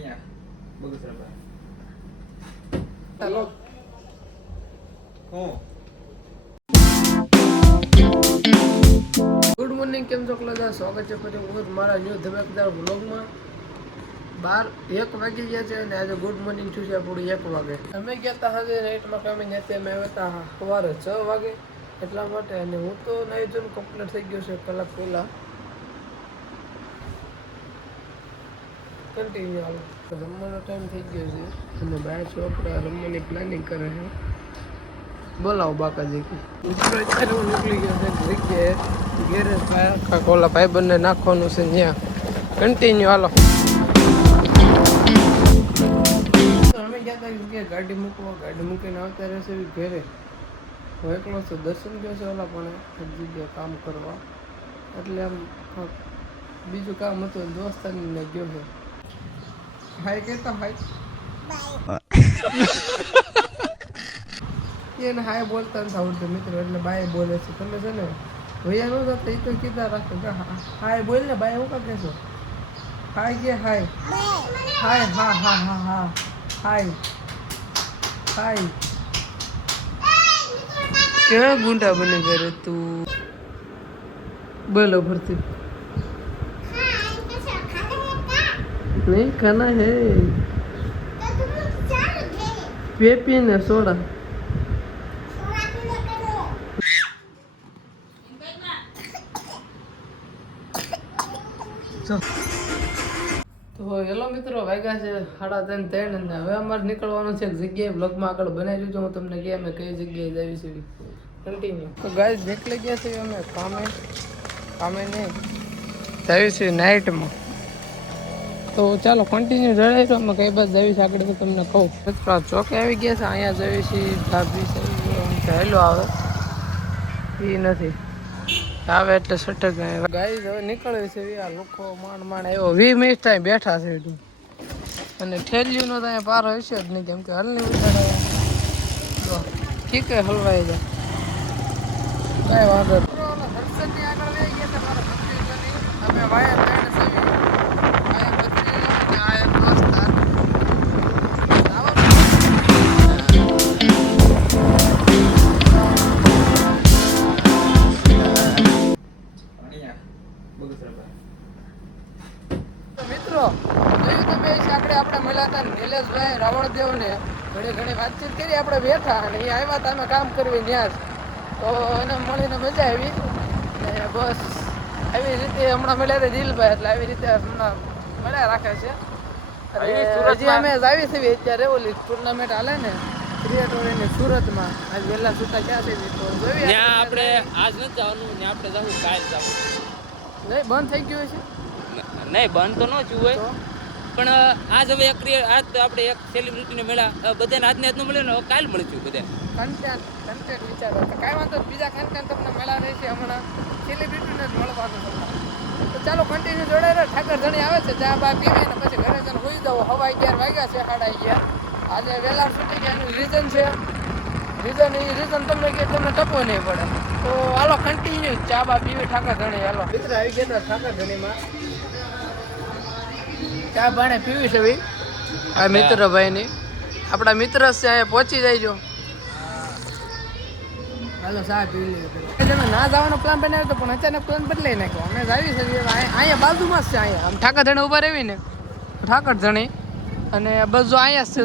Hello good morning, કેમ છો કલાજા? સ્વાગત છે પછી હું મારા ન્યૂ ધમાકેદાર વ્લોગમાં. 1 વાગી ગયા છે અને આજે ગુડ મોર્નિંગ થયું છે પૂરું 1 વાગે. અમે ગયા હતા આજે નાઇટમાં કામે, ત્યાંથી અમે આવ્યા હતા સવારે 6 વાગે એટલા માટે. અને હું તો નાઈ ધોઈને કમ્પ્લીટ થઈ ગયો છે કલાક પહેલાં. કન્ટિન્યુ હાલો, રમવાનો ટાઈમ થઈ ગયો છે અને બહાર છોકરા રમવાની પ્લાનિંગ કરે છે. બોલાવો બાકાજી. અત્યારે હું નીકળી ગયો છે જગ્યાએ ગેરેજ ભાઈ ઓલા ભાઈબંધને નાખવાનું છે ત્યાં. કન્ટિન્યુ હાલો. અમે ગયા હતા જગ્યાએ ગાડી મૂકવા, ગાડી મૂકીને આવતા રહેશે ઘરે. હું એકલો છું, દર્શન ગયો છે ઓલા પણ એક જગ્યાએ કામ કરવા, એટલે આમ બીજું કામ હતું દોસ્તાને ગયો છે. હાય કહેતા હાય એને હાય બોલતા નથી આવડતું મિત્રો, એટલે બાય બોલે છે. તમે છે ને ભૈયા ન થતા એ તો કીધા રાખો કે હાય બોલ ને, બાય હું કા કહેશો? હાય કે હાય હાય હા હા હા હા હાય હાય. કેવા ગુંડા બને કરે તું? બોલો ભરતી नहीं खाना है पेपी ने सोडा. તો હેલો મિત્રો, વાગ્યા છે 3:30 અને હવે અમારે નીકળવાનું છે એક જગ્યાએ. બ્લોગમાં આગળ બનાવી લીધું, હું તમને કહે અમે કઈ જગ્યાએ જઈએ છીએ. કન્ટિન્યુ. તો ગાઈસ નીકળી ગયા છીએ અમે કામે નહીં જઈએ છીએ નાઇટમાં. તો ચાલો કન્ટિન્યુ જણાવી તો અમે કઈ બાજુ જઈએ છીએ આગળ તો તમને કહું. મિત્રો ચોકે આવી ગયા છે, અહીંયા જઈએ છીએ ઢાબી છે, હેલો આવે એ નથી આવે એટલે સટક ગાઈસ હવે નીકળે છે. આ લોકો માંડ આવ્યો 20 મિનિટ થાય બેઠા છે એટલું. અને ઠેલિયું નો ત્યાં પાર હશે જ નહીં, કેમ કે હલની ઉતારે ઠીક હલવાઈ જાય કઈ વાંધો. દર્શનની આગળ લઈ ગયા હતા મારા ભત્રીજાની. અમે વાયા ત્રણ મિત્રો જોયું તો બે આપણે મળ્યા હતા નિલેશભાઈ રાવણદેવને. ઘણી વાતચીત કરી, આપણે બેઠા અને એ આવ્યા હતા અમે કામ કરવી ત્યાં જ. તો એને મળીને મજા આવી ને બસ આવી રીતે હમણાં મળ્યા હતા દિલભાઈ, એટલે આવી રીતે હમણાં મળ્યા રાખે છે. હજી અમે આવી છીએ અત્યારે ઓલી ટુર્નામેન્ટ હાલે ને ક્રિએટોરીની સુરતમાં. આજ વહેલા છૂટા ક્યાં છે તો જોઈએ. આપણે આજ નથી જવાનું, ત્યાં આપણે જવું કાલ જવું. નહીં બંધ થઈ ગયું છે? નહીં બંધ તો ન થયું હોય, પણ આજ હવે આજ તો આપણે એક સેલિબ્રિટીને મળ્યા. બધાને આજને આજનું મળ્યું ને કાલ મળ્યું બધા કન્ટેન્ટ વિચારો તો કાંઈ વાંધો. બીજા ખાનખાન તમને મળ્યા રહેશે, હમણાં સેલિબ્રિટીને જ મળવાનું તમને. તો ચાલો કન્ટિન્યુ જોડાઈ રહે. ઠાકર ધણી આવે છે, ચા બા પીવે ને પછી ઘરે જઈને હોઈ જવું. 11:30 વાગ્યા છે, 11:30. આજે વહેલા છૂટી ગયા એનું રીઝન છે. રીઝન તમને કે તમને ટપો નહીં પડે. તો હાલો કન્ટિન્યુ ચા બા પીવે ઠાકર ધણી. હાલો મિત્ર આવી ગયા હતા ઠાકર ધણીમાં, ચા પાણી પીવી છે ભાઈ. આ મિત્ર ભાઈની આપણા મિત્ર છે, અહીંયા પહોંચી જાય. હાલો ચા પી લઈએ. તમે ના જવાનો પ્લાન બનાવ્યો હતો પણ અચાનક પ્લાન બદલાઈ નાખ્યો. અમે આવી છે અહીંયા બાજુમાં જ છે. અહીંયા આમ ઠાકર ધણી ઉભા રહેવી ને ઠાકર ધણી અને બસ જો અહીંયા જ છે.